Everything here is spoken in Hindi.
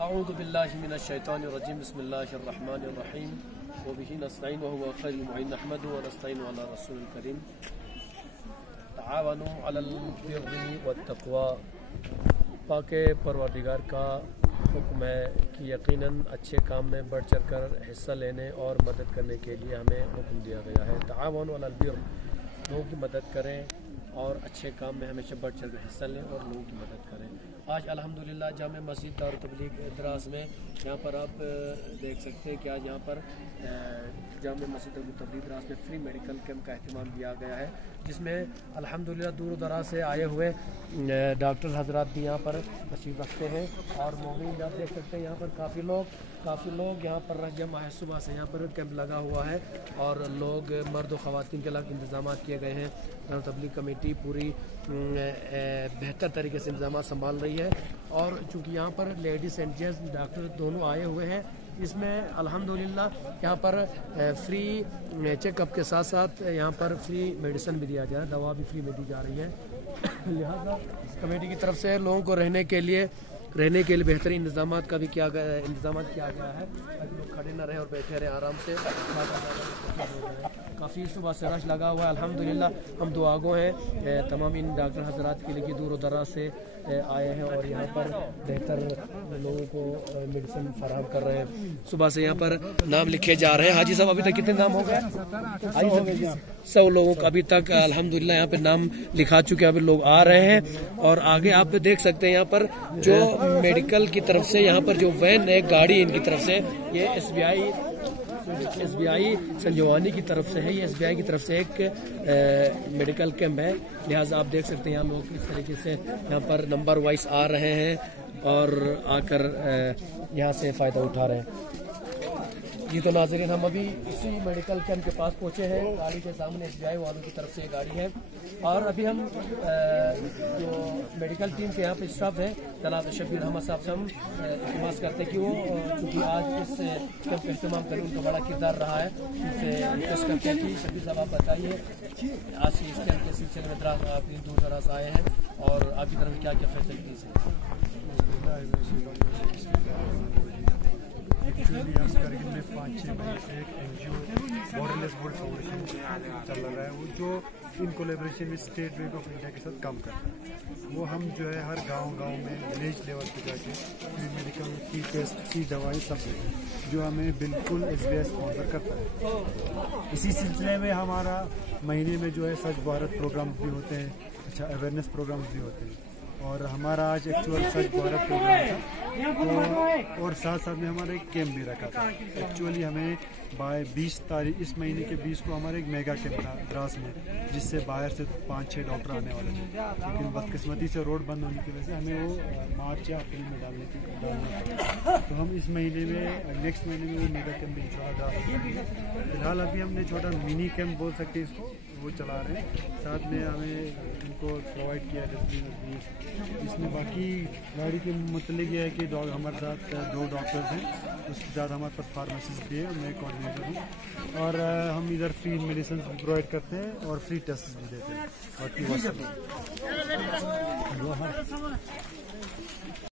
अऊज़ु बिल्लाहि मिनश शैतानिर रजीम बिस्मिल्लाहिर रहमानिर रहीम व बिही नस्तईन व हुवा खैरुल मुईन नहमदु व नस्तईनु अला रसूलिल करीम तआवनु अलल बिर्रि वत्तक़वा। पाके परवरदिगार का हुक्म है कि यकीनन अच्छे काम में बढ़ चढ़ कर हिस्सा लेने और मदद करने के लिए हमें हुक्म दिया गया है। तआवनु अलल बिर्रि, लोगों की मदद करें और अच्छे काम में हमेशा बढ़ चढ़ कर हिस्सा लें और लोगों की मदद करें। आज अल्हम्दुलिल्लाह जामे मस्जिद दारुल तबलीग द्रास में यहाँ पर आप देख सकते हैं कि आज यहाँ पर जामे मस्जिद दारुल तबलीग द्रास में फ्री मेडिकल कैंप का एहतमाम किया गया है, जिसमें अल्हम्दुलिल्लाह दूर दराज से आए हुए डॉक्टर हजरात भी यहाँ पर तशरीफ़ रखते हैं। और मोमिन आप देख सकते हैं यहाँ पर काफ़ी लोग यहाँ पर जमा है। सुबह से यहाँ पर कैंप लगा हुआ है और लोग मर्द व ख़वातीन के अलग इंतज़ाम किए गए हैं। तबलीग कमेटी पूरी बेहतर तरीके से इंतज़ाम संभाल रही है और चूँकि यहाँ पर लेडीज़ एंड जेंट्स डॉक्टर दोनों आए हुए हैं, इसमें अल्हम्दुलिल्लाह यहाँ पर फ्री चेकअप के साथ साथ यहाँ पर फ्री मेडिसिन भी दिया जा रहा है, दवा भी फ्री में दी जा रही है। लिहाजा कमेटी की तरफ से लोगों को रहने के लिए बेहतरीन इंतजाम का भी किया गया है ताकि लोग खड़े न रहे और बैठे रहे आराम से। काफ़ी सुबह से रश लगा हुआ है अल्हम्दुलिल्लाह। हम दुआगो हैं तमाम इन डॉक्टर हजरात के लिए कि दूर दराज से आए हैं और यहाँ पर बेहतर लोगों को मेडिसिन फराहम कर रहे हैं। सुबह से यहाँ पर नाम लिखे जा रहे हैं। हाजी साहब अभी तक कितने नाम हो गए? 100 लोगों का अभी तक अल्हम्दुलिल्लाह यहाँ पे नाम लिखा चुके हैं। अभी लोग आ रहे हैं और आगे आप देख सकते हैं यहाँ पर जो मेडिकल की तरफ से यहाँ पर जो वैन है, गाड़ी इनकी तरफ से, ये SBI संजवानी की तरफ से है। ये SBI की तरफ से एक मेडिकल कैंप है। लिहाजा आप देख सकते हैं यहाँ लोग किस तरीके से यहाँ पर नंबर वाइज आ रहे हैं और आकर यहाँ से फ़ायदा उठा रहे हैं। जी तो नाज़रीन, हम अभी इसी मेडिकल कैंप के पास पहुँचे हैं। गाड़ी के सामने SBI वालों की तरफ से गाड़ी है और अभी हम जो मेडिकल टीम के यहाँ पे स्टाफ है जनाब शब्बीर अहमद साहब से हम इल्तिमास करते हैं कि वो चूँकि आज इस कैंप का इस्तेमाल करें, उनका बड़ा किरदार रहा है, उनसे रिक्वेस्ट करते हैं कि शब्बीर साहब आप बताइए आज इस कैंप के सिलसिले में आप दूर दराज आए हैं और आपकी तरफ क्या क्या फैसिलिटीज़ हैं? एक्चुअली हम करगिल में 5-6 महीने से एक NGO बॉर्डरलेस वर्ल्ड फाउंडेशन चल रहा है, वो जो इन कोलेब्रेशन में स्टेट बैंक ऑफ इंडिया के साथ काम करता है। वो हम जो है हर गांव में विलेज लेवल पे जाके free medical, free test, free दवाई सब देते हैं, जो हमें बिल्कुल SBI स्पॉन्सर करता है। इसी सिलसिले में हमारा महीने में जो है स्वच्छ भारत प्रोग्राम भी होते हैं, अच्छा अवेयरनेस प्रोग्राम भी होते हैं और हमारा आज एक्चुअल स्वच्छ भारत प्रोग्राम था तो और साथ में हमारा एक कैंप भी रखा था। एक्चुअली हमें 20 तारीख इस महीने के 20 को हमारा एक मेगा कैंप था द्रास में, जिससे बाहर से 5-6 डॉक्टर आने वाले थे, लेकिन बदकिस्मती से रोड बंद होने की वजह से हमें वो मार्च या अप्रैल में डालना पड़ा। तो हम इस महीने में नेक्स्ट महीने में वो मेगा कैंप इंशाअल्लाह फिलहाल अभी हमने छोटा मिनी कैंप बोल सकते हैं इसको, वो चला रहे हैं। साथ में हमें इनको प्रोवाइड किया डस्टबिन, इसमें बाकी गाड़ी के मतलब ये है कि हमारे साथ 2 डॉक्टर्स हैं, उसके साथ हमारे पास फार्मासिस्ट भी है, मैं कोऑर्डिनेटर हूँ और हम इधर फ्री मेडिसिन प्रोवाइड करते हैं और फ्री टेस्ट भी देते हैं। बाकी